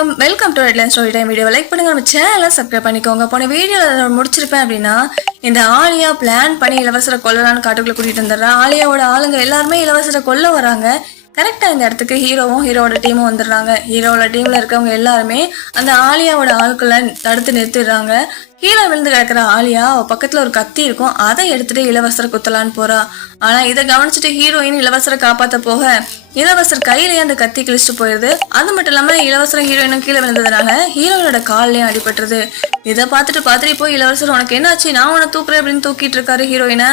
வணக்கம். Welcome to headline story time video like பண்ணுங்க நம்ம சேனலை சப்ஸ்கிரைப் பண்ணிக்கோங்க. போன வீடியோவில் முடிச்சிருப்பேன் அப்படின்னா இந்த ஆலியா பிளான் பண்ணி இளவரசரை கொல்லலான்னு காட்டுக்குள்ள கூட்டிட்டு வந்துடுறேன் ஆலியாவோட ஆளுங்க எல்லாருமே இளவரசரை கொல்ல வராங்க. கரெக்டாக இந்த இடத்துக்கு ஹீரோவும் ஹீரோவோட டீமும் வந்துடுறாங்க. ஹீரோவோட டீமில் இருக்கவங்க எல்லாருமே அந்த ஆலியாவோட ஆட்களை தடுத்து நிறுத்திடுறாங்க. கீழே விழுந்து கிடக்குற ஆலியா அவ பக்கத்துல ஒரு கத்தி இருக்கும் அதை எடுத்துட்டு இளவரசரை குத்தலான்னு போறா. ஆனா இதை கவனிச்சுட்டு ஹீரோயின் இளவரசரை காப்பாத்த போக இளவரசர் கையிலேயே அந்த கத்தி கிழிச்சிட்டு போயிருது. அது மட்டும் இல்லாம இளவரசர் ஹீரோயினும் கீழே விழுந்ததுனால ஹீரோயினோட கால்லயும் அடிபட்டுருது. இதை பார்த்துட்டு பார்த்துட்டு போய் இளவரசர் உனக்கு என்னாச்சு? நான் உன்னை தூக்குறேன் அப்படின்னு தூக்கிட்டு இருக்காரு ஹீரோயினை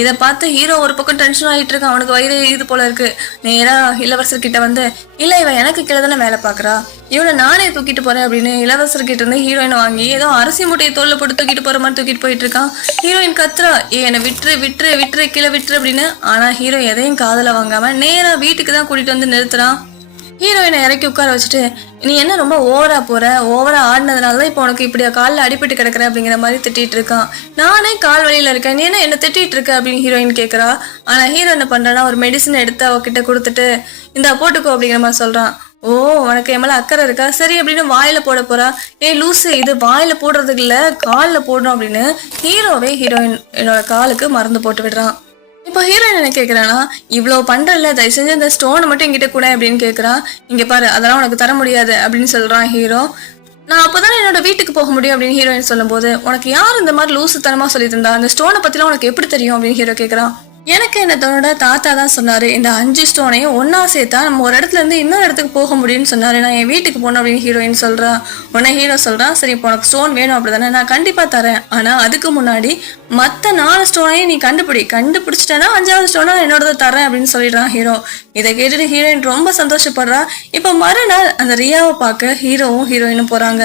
இதை பார்த்து ஹீரோ ஒரு பக்கம் டென்ஷன் ஆகிட்டு இருக்கான். அவனுக்கு வயிறு இது போல இருக்கு. நேரா இளவரசர் கிட்ட வந்து இல்ல இவ எனக்கு கீழே தானே வேலை பாக்குறா இவனை நானே தூக்கிட்டு போறேன் அப்படின்னு இளவரசர் கிட்ட இருந்து ஹீரோயினை வாங்கி ஏதோ அரிசி தோல் தோல்ல போட்டு தூக்கிட்டு போற மாதிரி தூக்கிட்டு போயிட்டு இருக்கான். ஹீரோயின் கத்துறா. ஏ என்னை விட்டுரு விட்டுரு விட்டுரு கீழே விட்டுரு அப்படின்னு. ஆனா ஹீரோ எதையும் காதுல வாங்காம நேரா வீட்டுக்கு தான் கூட்டிட்டு வந்து நிறுத்துறான். ஹீரோயினை இறக்கி உட்கார வச்சுட்டு நீ என்ன ரொம்ப ஓவரா போற? ஓவரா ஆடினதுனால தான் இப்போ உனக்கு இப்படியா காலில் அடிபட்டு கிடக்குற அப்படிங்கிற மாதிரி திட்டிட்டு இருக்கான். நானே கால் வழியில இருக்கேன். நீ என்ன என்ன திட்டிட்டு இருக்க? அப்படின்னு ஹீரோயின் கேட்குறா ஆனா ஹீரோ என்ன பண்றான்னா ஒரு மெடிசன் எடுத்து அவகிட்ட கொடுத்துட்டு இந்த போட்டுக்கோ அப்படிங்கிற மாதிரி சொல்றான். ஓ உனக்கு என் மேலே அக்கறை இருக்கா? சரி அப்படின்னு வாயில போட போறா. ஏய் லூசு இது வாயில போடுறதுக்கு இல்ல காலில் போடணும் அப்படின்னு ஹீரோவே ஹீரோயின் என்னோட காலுக்கு மருந்து போட்டு விடுறான். இப்போ ஹீரோயின் என்ன கேட்குறானா இவ்வளோ பண்ணுறல தயவு செஞ்சு இந்த ஸ்டோனை மட்டும் என்கிட்ட கூட அப்படின்னு கேட்குறான் இங்கே பாரு அதெல்லாம் உனக்கு தர முடியாது அப்படின்னு சொல்கிறான் ஹீரோ. நான் அப்போதானே என்னோட வீட்டுக்கு போக முடியும் அப்படின்னு ஹீரோயின் சொல்லும்போது உனக்கு யார் இந்த மாதிரி லூசுத்தனமாக சொல்லி தந்தா அந்த ஸ்டோனை பற்றிலாம் உனக்கு எப்படி தெரியும் அப்படின்னு ஹீரோ கேட்குறான் எனக்கு என்னோட தாத்தா தான் சொன்னாரு இந்த அஞ்சு ஸ்டோனையும் ஒன்னா சேர்த்தா நம்ம ஒரு இடத்துல இருந்து இன்னொரு இடத்துக்கு போக முடியும்னு சொன்னாரு. நான் என் வீட்டுக்கு போகணும் அப்படின்னு ஹீரோயின் சொல்றா உடனே ஹீரோ சொல்றான் சரி இப்போ உனக்கு ஸ்டோன் வேணும் அப்படிதானே நான் கண்டிப்பா தரேன். ஆனா அதுக்கு முன்னாடி மற்ற நாலு ஸ்டோனையும் நீ கண்டுபிடி கண்டுபிடிச்சிட்டேன்னா அஞ்சாவது ஸ்டோனா என்னோட தரேன் அப்படின்னு சொல்லிடுறான் ஹீரோ இதை கேட்டுட்டு ஹீரோயின் ரொம்ப சந்தோஷப்படுறா. இப்போ மறுநாள் அந்த ரியாவை பார்க்க ஹீரோவும் ஹீரோயினும் போறாங்க.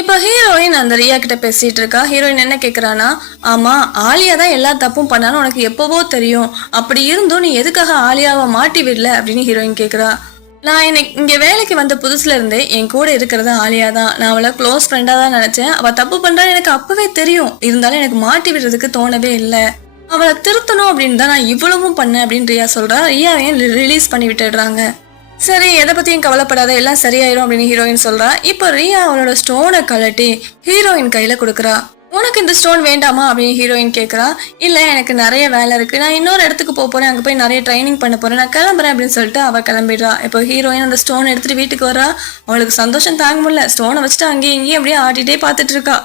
இப்போ ஹீரோயின் அந்த ரியா கிட்ட பேசிட்டு இருக்கா ஹீரோயின் என்ன கேக்குறானா ஆமா ஆலியா தான் எல்லா தப்பும் பண்ணாலும் உனக்கு எப்பவோ தெரியும். அப்படி இருந்தும் நீ எதுக்காக ஆலியாவை மாட்டி விடல? அப்படின்னு ஹீரோயின் கேக்குறா. நான் எனக்கு இங்க வேலைக்கு வந்த புதுசுல இருந்தே என் கூட இருக்கிறது ஆலியா தான். நான் அவளை க்ளோஸ் ஃப்ரெண்டா தான் நினைச்சேன். அவ தப்பு பண்றான்னு எனக்கு அப்பவே தெரியும். இருந்தாலும் எனக்கு மாட்டி விடுறதுக்கு தோணவே இல்லை. அவளை திருத்தணும் அப்படின்னு தான் நான் இவ்வளவும் பண்ணேன் அப்படின்னு ரியா சொல்றா. ரியாவையும் ரிலீஸ் பண்ணி விட்டுடுறாங்க. சரி எதை பத்தியும் கவலைப்படாத எல்லாம் சரியாயிரும் அப்படின்னு ஹீரோயின் சொல்றா. இப்போ ரியா அவளோட ஸ்டோனை கலட்டி ஹீரோயின் கையில கொடுக்குறா. உனக்கு இந்த ஸ்டோன் வேண்டாமா அப்படின்னு ஹீரோயின் கேட்குறா இல்லை எனக்கு நிறைய வேலை இருக்கு. நான் இன்னொரு இடத்துக்கு போக போறேன். அங்கே போய் நிறைய ட்ரைனிங் பண்ண போறேன். நான் கிளம்புறேன் அப்படின்னு சொல்லிட்டு அவ கிளம்பிடுறா. இப்போ ஹீரோயின் அந்த ஸ்டோன் எடுத்துட்டு வீட்டுக்கு வரா அவளுக்கு சந்தோஷம் தாங்க முடியல. ஸ்டோனை வச்சுட்டு அங்கேயும் இங்கேயும் அப்படியே ஆட்டிகிட்டே பார்த்துட்டு இருக்கா.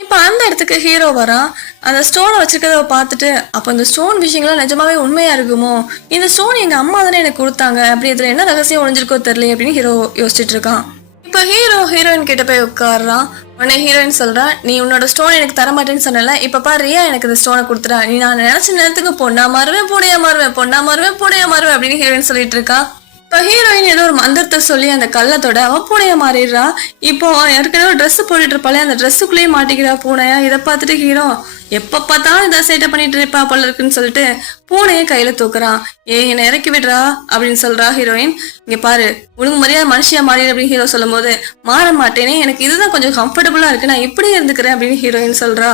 இப்போ அந்த இடத்துக்கு ஹீரோ வரான் அந்த ஸ்டோனை வச்சிருக்கிறத பார்த்துட்டு அப்போ இந்த ஸ்டோன் விஷயங்கள்லாம் நிஜமாவே உண்மையா இருக்குமோ? இந்த ஸ்டோன் எங்க அம்மா தானே எனக்கு கொடுத்தாங்க? அப்படி இதுல என்ன ரகசியம் ஒழிஞ்சிருக்கோ தெரியல அப்படின்னு ஹீரோ யோசிச்சுட்டு இருக்கான். இப்போ ஹீரோ ஹீரோயின் கிட்ட போய் உட்காடுறான் உடனே ஹீரோயின் சொல்றா நீ உன்னோட ஸ்டோன் எனக்கு தர மாட்டேன்னு சொன்னல இப்ப பாரு ரியா எனக்கு இந்த ஸ்டோனை கொடுத்துறா நீ நான் நினைச்ச நேரத்துக்கு பொண்ணா மாறுவேன் பூடையா மாறுவேன் பொண்ணா மாறுவேன் பூடையா மாறுவேன் அப்படின்னு ஹீரோயின் சொல்லிட்டு இருக்கா. இப்போ ஹீரோயின் ஏதோ ஒரு மந்திரத்தை சொல்லி அந்த கள்ளத்தோட அவ பூனையை மாறிடுறா. இப்போ ஏற்கனவே ட்ரெஸ் போட்டுட்டு இருப்பாளே. அந்த ட்ரெஸ்ஸுக்குள்ளேயே மாட்டிக்கிறா பூனையா? இதை பார்த்துட்டு ஹீரோ எப்போ பார்த்தாலும் இதை சேட்டை பண்ணிட்டு இருப்பா போல இருக்குன்னு சொல்லிட்டு பூனையை கையில தூக்குறான். ஏ என்னை இறக்கி விடுறா அப்படின்னு சொல்றா ஹீரோயின் இங்க பாரு உனக்கு மரியாதை மனுஷியா மாறிடு அப்படின்னு ஹீரோ சொல்லும் போது மாற மாட்டேனே. எனக்கு இதுதான் கொஞ்சம் கம்ஃபர்டபுளா இருக்கு. நான் இப்படியே இருந்துக்கிறேன் அப்படின்னு ஹீரோயின் சொல்றா.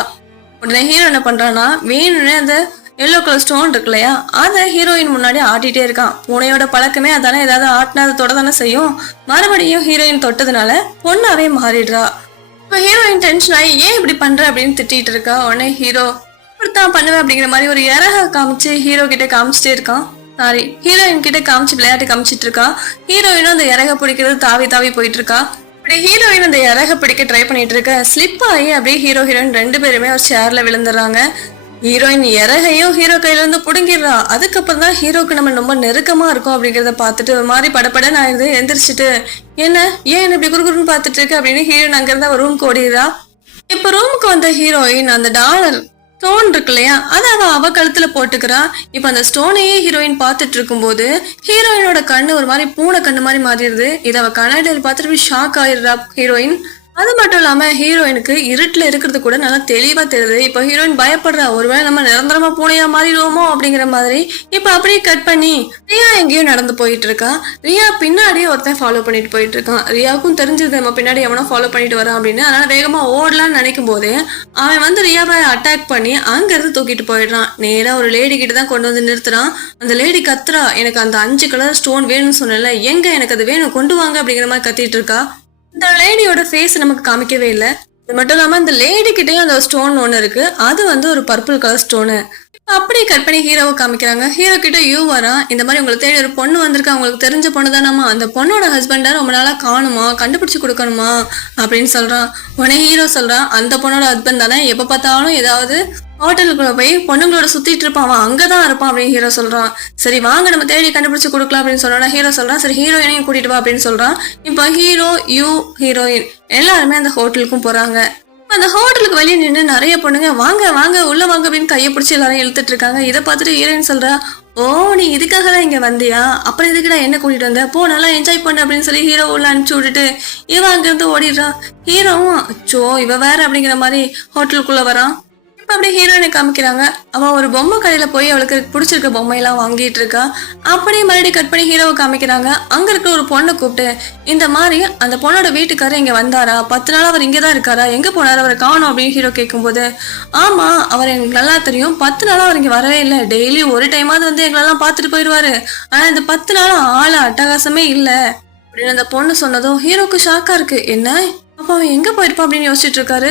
உடனே ஹீரோ என்ன பண்றான்னா வேணும்னே அந்த எல்லோ கலர் ஸ்டோன் இருக்கு இல்லையா அதை ஹீரோயின் முன்னாடி ஆட்டிட்டே இருக்கான். பூனையோட பழக்கமே அதானே? ஏதாவது ஆட்டினா தொட தானே செய்யும். மறுபடியும் ஹீரோயின் தொட்டதுனால பொண்ணாவே மாறிடுறா. இப்போ ஹீரோயின் டென்ஷன் ஆகி ஏன் இப்படி பண்ற அப்படின்னு திட்டிட்டு இருக்கா? உடனே ஹீரோ இப்படித்தான் பண்ணுவேன் அப்படிங்கிற மாதிரி ஒரு இறக காமிச்சு ஹீரோ கிட்ட காமிச்சிட்டே இருக்கான். சாரி ஹீரோயின் கிட்ட காமிச்சு விளையாட்டு காமிச்சிட்டு இருக்கா. ஹீரோயினும் அந்த இறக பிடிக்கிறது தாவி தாவி போயிட்டு இருக்கா. இப்படி ஹீரோயின் அந்த இறக பிடிக்க ட்ரை பண்ணிட்டு இருக்க. ஸ்லிப் ஆகி அப்படியே ஹீரோ ஹீரோயின் ரெண்டு பேருமே ஒரு சேர்ல விழுந்துடுறாங்க. ஹீரோயின் இறகையும் ஹீரோ கையில இருந்து புடுங்கிடுறா. அதுக்கப்புறம் தான் ஹீரோக்கு நம்ம ரொம்ப நெருக்கமா இருக்கும் அப்படிங்கிறத பார்த்துட்டு ஒரு மாதிரி படப்பட நான் இது எந்திரிச்சிட்டு என்ன? ஏன் என்ன இப்படி குறுகுறுன்னு பார்த்துட்டு இருக்கு அப்படின்னு ஹீரோயின் அங்கேருந்து அவ ரூம்க்கு ஓடிடுறா. இப்போ ரூமுக்கு வந்த ஹீரோயின் அந்த டாலர் ஸ்டோன் இருக்கு இல்லையா அதை அவ அவ கழுத்துல போட்டுக்கிறா. இப்ப அந்த ஸ்டோனையே ஹீரோயின் பார்த்துட்டு இருக்கும்போது ஹீரோயினோட கண்ணு ஒரு மாதிரி பூனை கண்ணு மாதிரி மாறிடுது. இதை அவ கண்ணாடியில் பார்த்துட்டு ஷாக் ஆயிடுறா ஹீரோயின். அது மட்டும் இல்லாம ஹீரோயினுக்கு இருட்டுல இருக்கிறது கூட நல்லா தெளிவா தெரியுது. இப்போ ஹீரோயின் பயப்படுறா ஒருவேளை நம்ம நிரந்தரமா பூனையா மாறிடுவோமோ அப்படிங்கிற மாதிரி. இப்போ அப்படியே கட் பண்ணி ரியா எங்கேயோ நடந்து போயிட்டு இருக்கா. ரியா பின்னாடியே ஒருத்தன் ஃபாலோ பண்ணிட்டு போயிட்டு இருக்கான். ரியாவுக்கும் தெரிஞ்சது நம்ம பின்னாடி எவனோ ஃபாலோ பண்ணிட்டு வரான் அப்படின்னு. அதனால வேகமா ஓடலாம்னு நினைக்கும் போது அவன் வந்து ரியாவை அட்டாக் பண்ணி அங்கிருந்து தூக்கிட்டு போயிடுறான். நேரா ஒரு லேடி கிட்ட தான் கொண்டு வந்து நிறுத்துறான். அந்த லேடி கத்துறா எனக்கு அந்த அஞ்சு கலர் ஸ்டோன் வேணும்னு சொன்னல எங்க எனக்கு அது வேணும்? கொண்டு வாங்க அப்படிங்கிற மாதிரி கத்திட்டு இருக்கா. இந்த லேடியோட ஃபேஸ் நமக்கு காமிக்கவே இல்லை. இது மட்டும் இல்லாமல் இந்த லேடி கிட்டேயும் அந்த ஸ்டோன் ஒன்று இருக்கு. அது வந்து ஒரு பர்பிள் கலர் ஸ்டோனு அப்படியே கட் பண்ணி ஹீரோவை காமிக்கிறாங்க. ஹீரோ கிட்ட யூ வரா இந்த மாதிரி உங்களை தேடி ஒரு பொண்ணு வந்திருக்கா. உங்களுக்கு தெரிஞ்ச பொண்ணு தானாமா அந்த பொண்ணோட ஹஸ்பண்டை ரொம்ப நாளாக காணுமா? கண்டுபிடிச்சு கொடுக்கணுமா? அப்படின்னு சொல்கிறான் உடனே ஹீரோ சொல்கிறான் அந்த பொண்ணோட ஹஸ்பண்ட் தானே. எப்போ பார்த்தாலும் ஏதாவது ஹோட்டலுக்குள்ள போய் பொண்ணுங்களோட சுத்திட்டு இருப்பான். அவன் அங்கதான் இருப்பான் அப்படின்னு ஹீரோ சொல்றான். சரி வாங்க நம்ம தேடி கண்டுபிடிச்சு கொடுக்கலாம் அப்படின்னு சொல்றான் ஹீரோ சொல்றான். சரி ஹீரோயினையும் கூட்டிட்டு வா அப்படின்னு சொல்றான். இப்போ ஹீரோ யூ ஹீரோயின் எல்லாருமே அந்த ஹோட்டலுக்கும் போறாங்க. அந்த ஹோட்டலுக்கு வெளியே நின்று நிறைய பொண்ணுங்க வாங்க வாங்க உள்ள வாங்க அப்படின்னு கையை பிடிச்சி எல்லாரும் இழுத்துட்டு இருக்காங்க. இதை பார்த்துட்டு ஹீரோயின் சொல்றா ஓ நீ இதுக்காக தான் இங்க வந்தியா? அப்புறம் இதுக்குடா என்ன கூட்டிட்டு வந்த? போ நல்லா என்ஜாய் பண்ண அப்படின்னு சொல்லி ஹீரோ உள்ள அனுப்பிச்சு விட்டுட்டு இவன் அங்கிருந்து ஓடிடுறான். ஹீரோவும் அச்சோ இவ வேற அப்படிங்கிற மாதிரி ஹோட்டலுக்குள்ள வரான். அப்படியே ஹீரோயினை காமிக்கிறாங்க. அவன் ஒரு பொம்மை கடையில் போய் அவளுக்கு பிடிச்சிருக்க பொம்மையெல்லாம் வாங்கிட்டு இருக்கா. அப்படியே மறுபடியும் கட் பண்ணி ஹீரோவை காமிக்கிறாங்க. அங்கே இருக்க ஒரு பொண்ணை கூப்பிட்டு இந்த மாதிரி அந்த பொண்ணோட வீட்டுக்காரர் இங்கே வந்தாரா? பத்து நாள் அவர் இங்கே தான் இருக்காரா? எங்கே போனார்? அவரை காணும் அப்படின்னு ஹீரோ கேட்கும்போது ஆமாம் அவர் எனக்கு நல்லா தெரியும். பத்து நாளாக அவர் இங்கே வரவே இல்லை. டெய்லி ஒரு டைமாவது வந்து எங்களெல்லாம் பார்த்துட்டு போயிடுவாரு ஆனால் இந்த பத்து நாளும் ஆள் அட்டகாசமே இல்லை அப்படின்னு அந்த பொண்ணு சொன்னதும் ஹீரோக்கு ஷாக்கா இருக்கு. என்ன? அப்போ அவன் எங்க போயிருப்பான் அப்படின்னு யோசிச்சுட்டு இருக்காரு.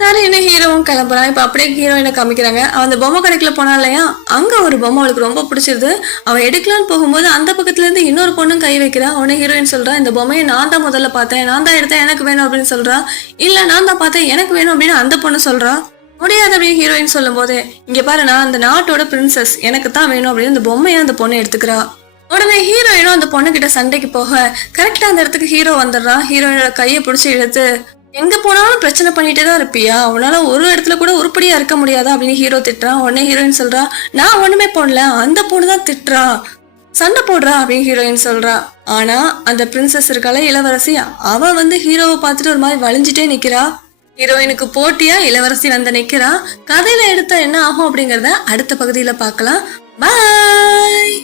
சரி என்ன ஹீரோவும் கிளம்புறான் இப்போ அப்படியே ஹீரோயினை காமிக்கிறாங்க. அவன் அந்த பொம்மை கடைக்குள்ள போனா இல்லையா? அங்கே ஒரு பொம்மை அவளுக்கு ரொம்ப பிடிச்சிருது. அவன் எடுக்கலான்னு போகும்போது அந்த பக்கத்துலேருந்து இன்னொரு பொண்ணும் கை வைக்கிறா. உடனே ஹீரோயின் சொல்கிறான் இந்த பொம்மையை நான் தான் முதல்ல பார்த்தேன். நான் தான் எடுத்தேன் எனக்கு வேணும் அப்படின்னு சொல்கிறான் இல்லை நான் தான் பார்த்தேன் எனக்கு வேணும் அப்படின்னு அந்த பொண்ணு சொல்கிறான் முடியாது அப்படின்னு ஹீரோயின் சொல்லும் போது இங்கே பாரு நான் அந்த நாட்டோட பிரின்சஸ் எனக்கு தான் வேணும் அப்படின்னு அந்த பொம்மையை அந்த பொண்ணு எடுத்துக்கிறா. உடனே ஹீரோயினும் அந்த பொண்ணு கிட்ட சண்டைக்கு போக கரெக்டாக அந்த இடத்துக்கு ஹீரோ வந்துடுறான் ஹீரோயினோட கையை பிடிச்சி எடுத்து எங்க போனாலும் பிரச்சனை பண்ணிட்டே தான் இருப்பியா? அவனால ஒரு இடத்துல கூட உருப்படியா இருக்க முடியாதா? அப்படின்னு ஹீரோ திட்டுறான். உடனே ஹீரோயின் சொல்றா நான் ஒண்ணுமே போடல. அந்த பொண்ணு தான் திட்டுறா. சண்டை போடுறா அப்படின்னு ஹீரோயின் சொல்றா. ஆனா அந்த பிரின்சஸ் இருக்கால இளவரசி அவ வந்து ஹீரோவை பார்த்துட்டு ஒரு மாதிரி வலிஞ்சிட்டே நிக்கிறா. ஹீரோயினுக்கு போட்டியா இளவரசி வந்து நிக்கிறா. கதையில எடுத்தா என்ன ஆகும் அப்படிங்கறத அடுத்த பகுதியில பார்க்கலாம். பாய்